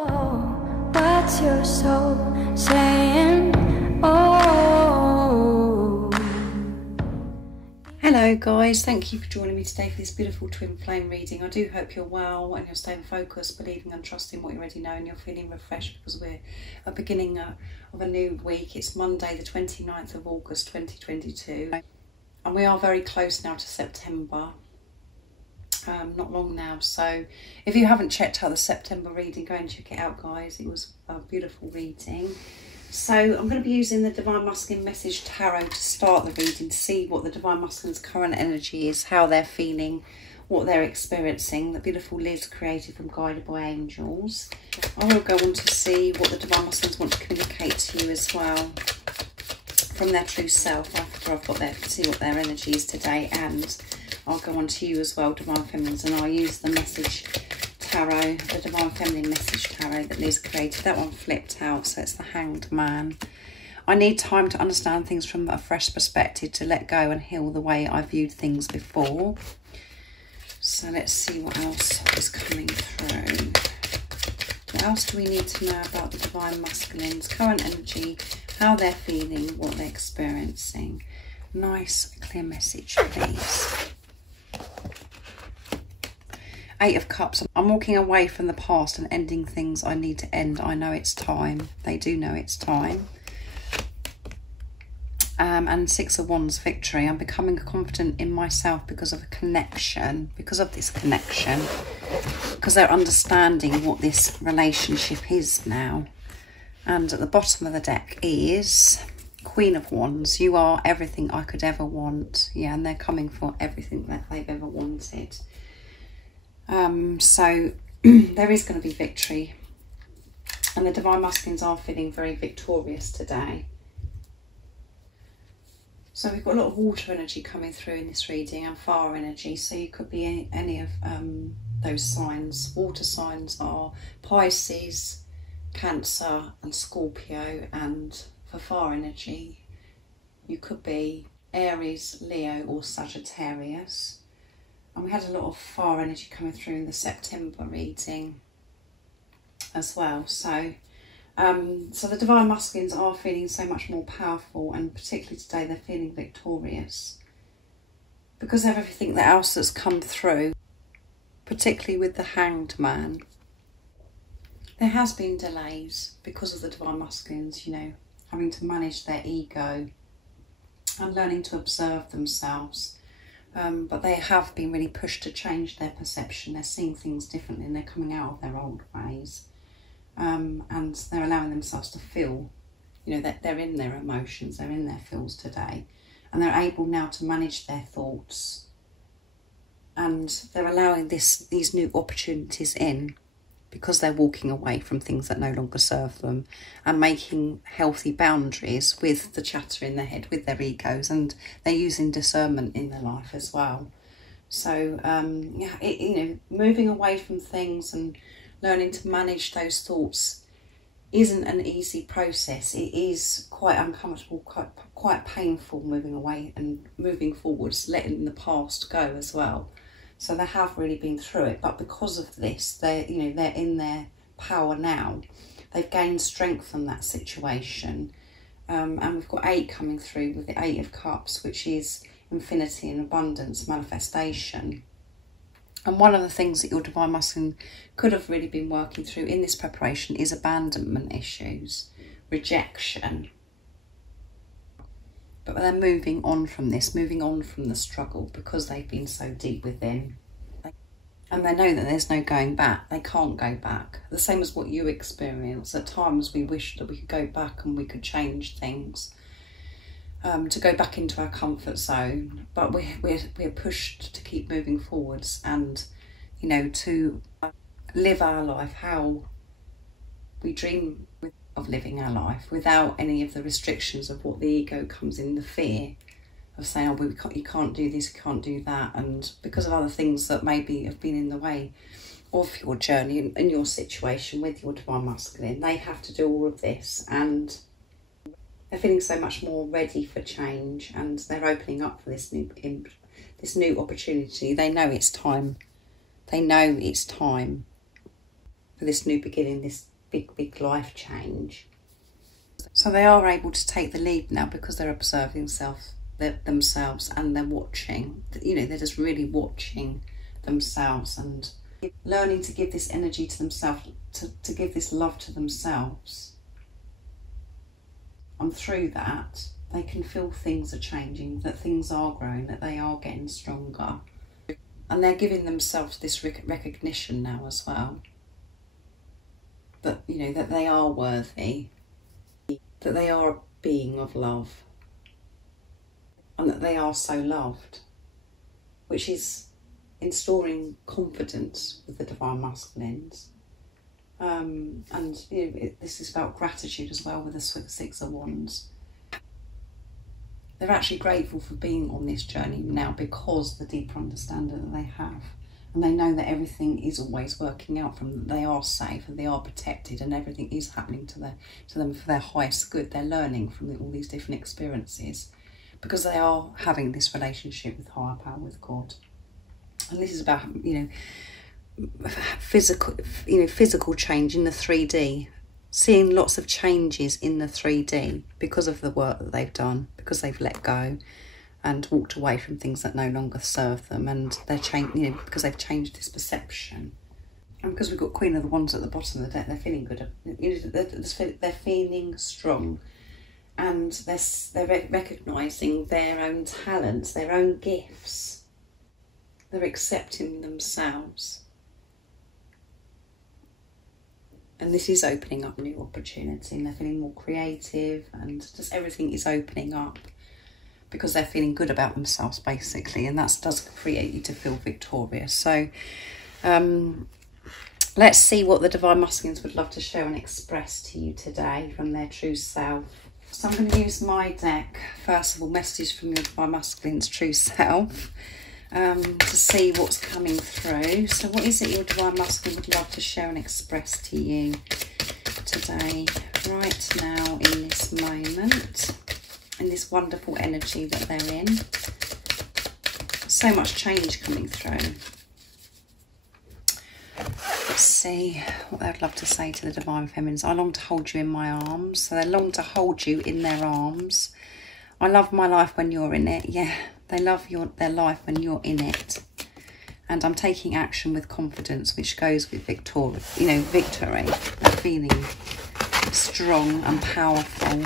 What's your soul saying? Oh. Hello guys, thank you for joining me today for this beautiful twin flame reading. I do hope you're well and you're staying focused, believing and trusting what you already know, and you're feeling refreshed because we're at the beginning of a new week. It's Monday the 29th of August 2022 and we are very close now to September. Not long now, so if you haven't checked out the September reading, go and check it out guys. It was a beautiful reading. So I'm going to be using the Divine Masculine Message Tarot to start the reading, to see what the Divine Masculine's current energy is, how they're feeling, what they're experiencing. The beautiful Liz created from Guided by Angels. I will go on to see what the Divine Masculines want to communicate to you as well from their true self after I've got there to see what their energy is today, and I'll go on to you as well, Divine Feminines, and I'll use the Message Tarot, the Divine Feminine Message Tarot that Liz created. That one flipped out, so it's the Hanged Man. I need time to understand things from a fresh perspective, to let go and heal the way I viewed things before. So let's see what else is coming through. What else do we need to know about the Divine Masculine's current energy, how they're feeling, what they're experiencing? Nice, clear message, please. Eight of Cups. I'm walking away from the past and ending things I need to end. I know it's time. They do know it's time. And Six of Wands, victory. I'm becoming confident in myself because of a connection, because of this connection, because they're understanding what this relationship is now. And at the bottom of the deck is Queen of Wands. You are everything I could ever want. Yeah, and they're coming for everything that they've ever wanted. So there is going to be victory, and the Divine Masculines are feeling very victorious today. So we've got a lot of water energy coming through in this reading, and fire energy, so you could be any of those signs. Water signs are Pisces, Cancer and Scorpio, and for fire energy you could be Aries, Leo or Sagittarius. And we had a lot of fire energy coming through in the September reading as well. So so the Divine Masculines are feeling so much more powerful, and particularly today they're feeling victorious because of everything else that's come through, particularly with the Hanged Man. There has been delays because of the Divine Masculines, you know, having to manage their ego and learning to observe themselves. But they have been really pushed to change their perception. They're seeing things differently and they're coming out of their old ways. And they're allowing themselves to feel, you know, that they're in their emotions, they're in their feels today. And they're able now to manage their thoughts. And they're allowing these new opportunities in because they're walking away from things that no longer serve them and making healthy boundaries with the chatter in their head, with their egos, and they're using discernment in their life as well. So, yeah, you know, moving away from things and learning to manage those thoughts isn't an easy process. It is quite uncomfortable, quite painful, moving away and moving forwards, letting the past go as well. So they have really been through it, but because of this, they're in their power now. They've gained strength from that situation. And we've got 8 coming through with the 8 of Cups, which is infinity and abundance, manifestation. And one of the things that your Divine Masculine could have really been working through in this preparation is abandonment issues, rejection. But they're moving on from this, moving on from the struggle because they've been so deep within. And they know that there's no going back. They can't go back. The same as what you experience. At times we wish that we could go back and we could change things. To go back into our comfort zone. But we're pushed to keep moving forwards and, you know, to live our life how we dream of living our life, without any of the restrictions of what the ego comes in, the fear of saying, oh, well, you can't do this, you can't do that, and because of other things that maybe have been in the way of your journey and your situation with your Divine Masculine. They have to do all of this, and they're feeling so much more ready for change, and they're opening up for this new opportunity. They know it's time. They know it's time. for this new beginning, this big life change. So they are able to take the lead now because they're observing themselves and they're watching. You know, they're just really watching themselves and learning to give this energy to themselves, to give this love to themselves. And through that, they can feel things are changing, that things are growing, that they are getting stronger. And they're giving themselves this recognition now as well. That, you know, that they are worthy, that they are a being of love, and that they are so loved, which is installing confidence with the Divine Masculines. And you know, this is about gratitude as well with the Six of Wands. They're actually grateful for being on this journey now because of the deeper understanding that they have. And they know that everything is always working out for them, that they are safe and they are protected and everything is happening to them for their highest good. They're learning from all these different experiences because they are having this relationship with higher power, with God. And this is about, you know, physical change in the 3D, seeing lots of changes in the 3D because of the work that they've done, because they've let go and walked away from things that no longer serve them, and they're you know, because they've changed this perception. And because we've got Queen of the Wands at the bottom of the deck, they're feeling good. You know, they're feeling strong, and they're recognising their own talents, their own gifts. They're accepting themselves. And this is opening up new opportunity, and they're feeling more creative, and just everything is opening up because they're feeling good about themselves, basically, and that does create you to feel victorious. So let's see what the Divine Masculines would love to share and express to you today from their true self. So I'm going to use my deck, first of all, messages from your Divine Masculine's true self, to see what's coming through. So what is it your Divine Masculine would love to share and express to you today, right now, in this moment, in this wonderful energy that they're in? So much change coming through. Let's see what they'd love to say to the Divine Feminines. I long to hold you in my arms. So they long to hold you in their arms. I love my life when you're in it. Yeah, they love their life when you're in it. And I'm taking action with confidence, which goes with victory. They're feeling strong and powerful.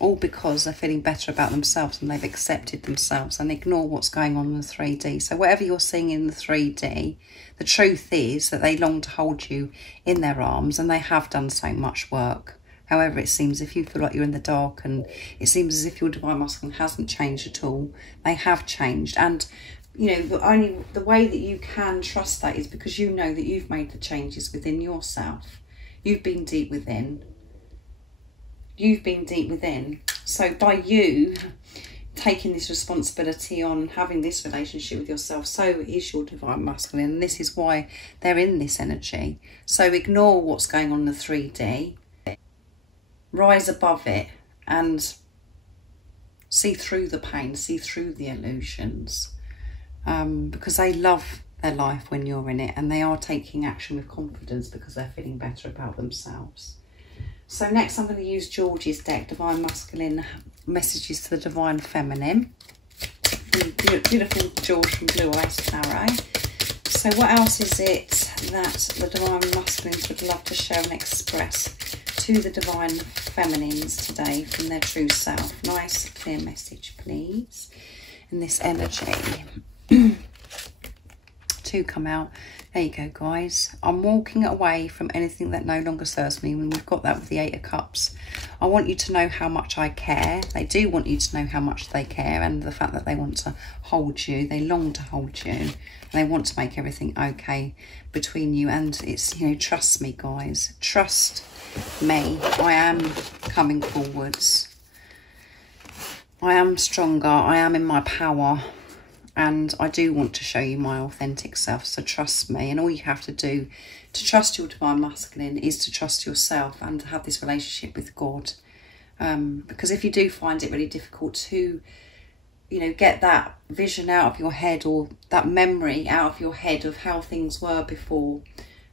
All because they're feeling better about themselves and they've accepted themselves and ignore what's going on in the 3D. So whatever you're seeing in the 3D, the truth is that they long to hold you in their arms, and they have done so much work. However it seems, if you feel like you're in the dark and it seems as if your Divine Masculine hasn't changed at all, they have changed. And you know, only the way that you can trust that is because you know that you've made the changes within yourself. You've been deep within. You've been deep within. So by you taking this responsibility on having this relationship with yourself, so is your Divine Masculine. And this is why they're in this energy. So ignore what's going on in the 3D. Rise above it and see through the pain, see through the illusions. Because they love their life when you're in it, and they are taking action with confidence because they're feeling better about themselves. So next I'm going to use George's deck, Divine Masculine Messages to the Divine Feminine. Beautiful George from Blue Eyes Tarot. So what else is it that the Divine Masculines would love to share and express to the Divine Feminines today from their true self? Nice clear message, please, in this energy. Two come out. There you go, guys. I'm walking away from anything that no longer serves me. And we've got that with the 8 of Cups. I want you to know how much I care. They do want you to know how much they care, and the fact that they want to hold you. They long to hold you. And they want to make everything okay between you. And it's, you know, trust me, guys. Trust me. I am coming forwards. I am stronger. I am in my power. And I do want to show you my authentic self, so trust me. And all you have to do to trust your Divine Masculine is to trust yourself and to have this relationship with God. Because if you do find it really difficult to, you know, get that vision out of your head, or that memory out of your head of how things were before,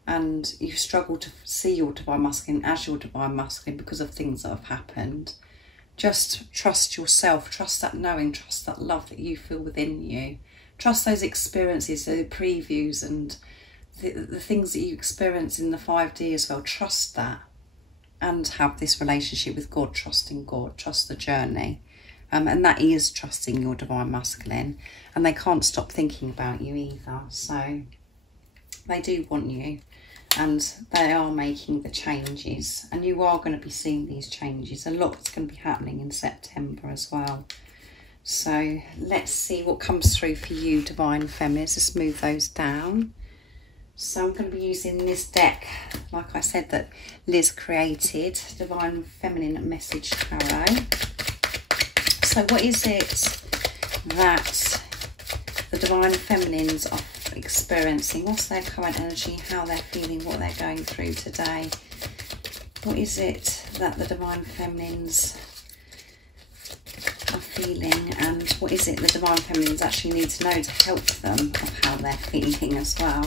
and you struggle to see your divine masculine as your divine masculine because of things that have happened, just trust yourself, trust that knowing, trust that love that you feel within you. Trust those experiences, the previews and the things that you experience in the 5D as well. Trust that and have this relationship with God, trusting God, trust the journey. And that is trusting your divine masculine. And they can't stop thinking about you either. So they do want you. And they are making the changes. And you are going to be seeing these changes. A lot is going to be happening in September as well. So let's see what comes through for you, Divine Feminines. Let's move those down. So I'm going to be using this deck, like I said, that Liz created, Divine Feminine Message Tarot. So what is it that the Divine Feminines are experiencing? What's their current energy, how they're feeling, what they're going through today? What is it that the Divine Feminines are feeling, and what is it the Divine Feminines actually need to know to help them of how they're feeling as well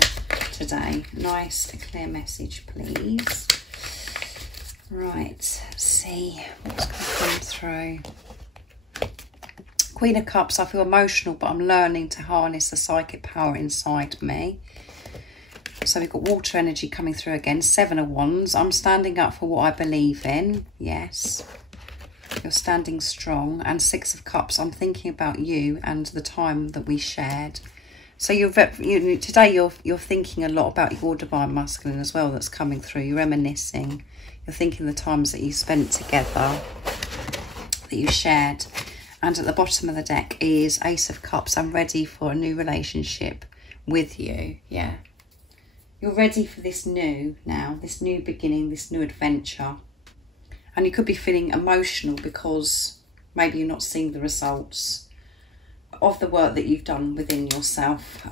today? Nice, clear message, please. Right, let's see what's going to come through. Queen of Cups, I feel emotional, but I'm learning to harness the psychic power inside me. So we've got water energy coming through again. 7 of Wands, I'm standing up for what I believe in. Yes, you're standing strong. And 6 of Cups, I'm thinking about you and the time that we shared. So today you're thinking a lot about your divine masculine as well that's coming through. You're reminiscing. You're thinking the times that you spent together, that you shared. And at the bottom of the deck is Ace of Cups. I'm ready for a new relationship with you. Yeah. You're ready for this new now, this new beginning, this new adventure. And you could be feeling emotional because maybe you're not seeing the results of the work that you've done within yourself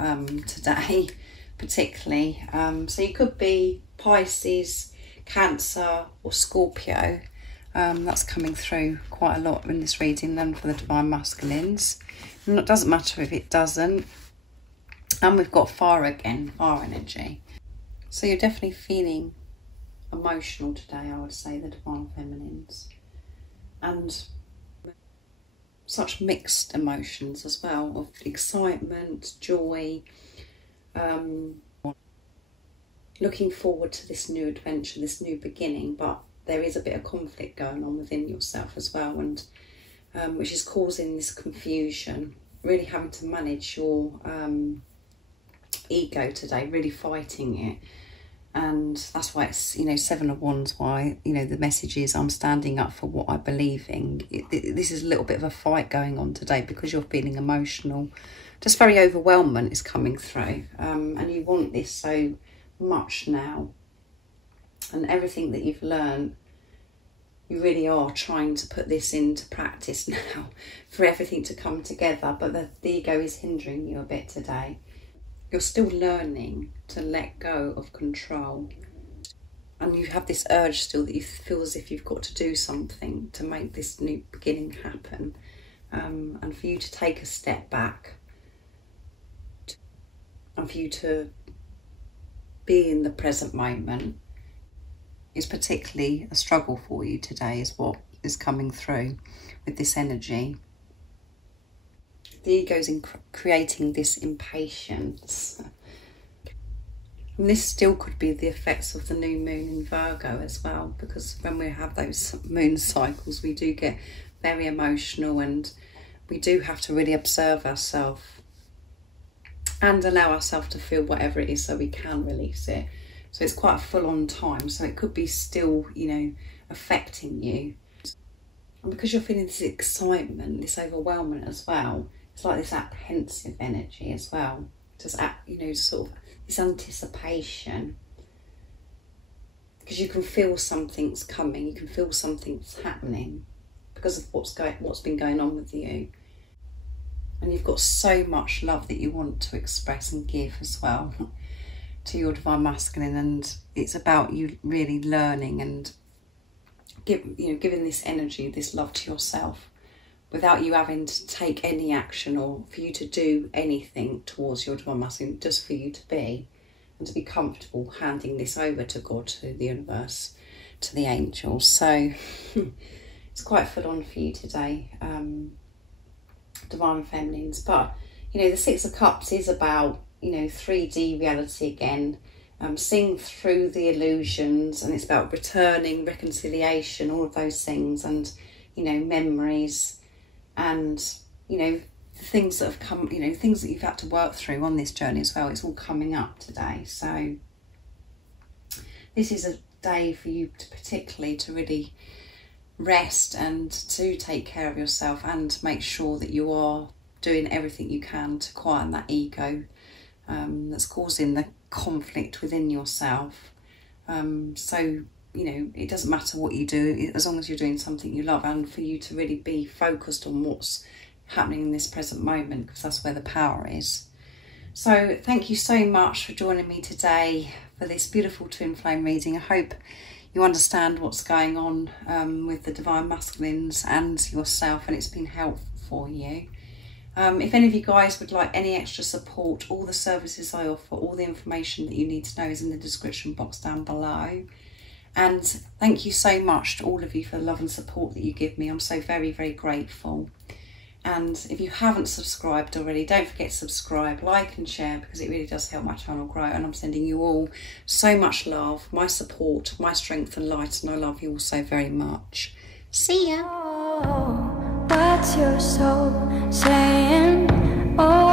today, particularly. So you could be Pisces, Cancer or Scorpio. That's coming through quite a lot in this reading then for the Divine Masculines. And it doesn't matter if it doesn't. And we've got fire again, fire energy. So you're definitely feeling emotional today, I would say, the Divine Feminines. And such mixed emotions as well, of excitement, joy, looking forward to this new adventure, this new beginning, but there is a bit of conflict going on within yourself as well, and which is causing this confusion, really having to manage your ego today, really fighting it. And that's why it's, 7 of Wands, why, the message is I'm standing up for what I believe in. This is a little bit of a fight going on today because you're feeling emotional. Just very overwhelming is coming through. And you want this so much now. And everything that you've learned, you really are trying to put this into practice now for everything to come together. But the ego is hindering you a bit today. You're still learning to let go of control. And you have this urge still that you feel as if you've got to do something to make this new beginning happen. And for you to take a step back. And for you to be in the present moment is particularly a struggle for you today, is what is coming through with this energy. The ego's creating this impatience. And this still could be the effects of the new moon in Virgo as well, because when we have those moon cycles, we do get very emotional and we do have to really observe ourselves and allow ourselves to feel whatever it is so we can release it. So it's quite a full-on time. So it could be still, affecting you. And because you're feeling this excitement, this overwhelmment as well, it's like this apprehensive energy as well. Just, sort of this anticipation. Because you can feel something's coming, you can feel something's happening because of what's been going on with you. And you've got so much love that you want to express and give as well to your Divine Masculine, and it's about you really learning and giving this energy, this love to yourself without you having to take any action or for you to do anything towards your Divine Masculine, just for you to be and to be comfortable handing this over to God, to the universe, to the angels. So it's quite full on for you today, Divine Feminines. But, you know, the Six of Cups is about, you know, 3D reality again, seeing through the illusions, and it's about returning, reconciliation, all of those things, and, you know, memories, and, you know, things that have come, you know, things that you've had to work through on this journey as well. It's all coming up today. So this is a day for you to particularly to really rest and to take care of yourself, and make sure that you are doing everything you can to quieten that ego that's causing the conflict within yourself. So, you know, it doesn't matter what you do, as long as you're doing something you love, and for you to really be focused on what's happening in this present moment, because that's where the power is. So thank you so much for joining me today for this beautiful twin flame reading. I hope you understand what's going on with the Divine Masculines and yourself, and it's been helpful for you. If any of you guys would like any extra support, all the services I offer, all the information that you need to know is in the description box down below. And thank you so much to all of you for the love and support that you give me. I'm so very, very grateful. And if you haven't subscribed already, don't forget to subscribe, like and share, because it really does help my channel grow. And I'm sending you all so much love, my support, my strength and light, and I love you all so very much. See ya. What's your soul saying? Oh.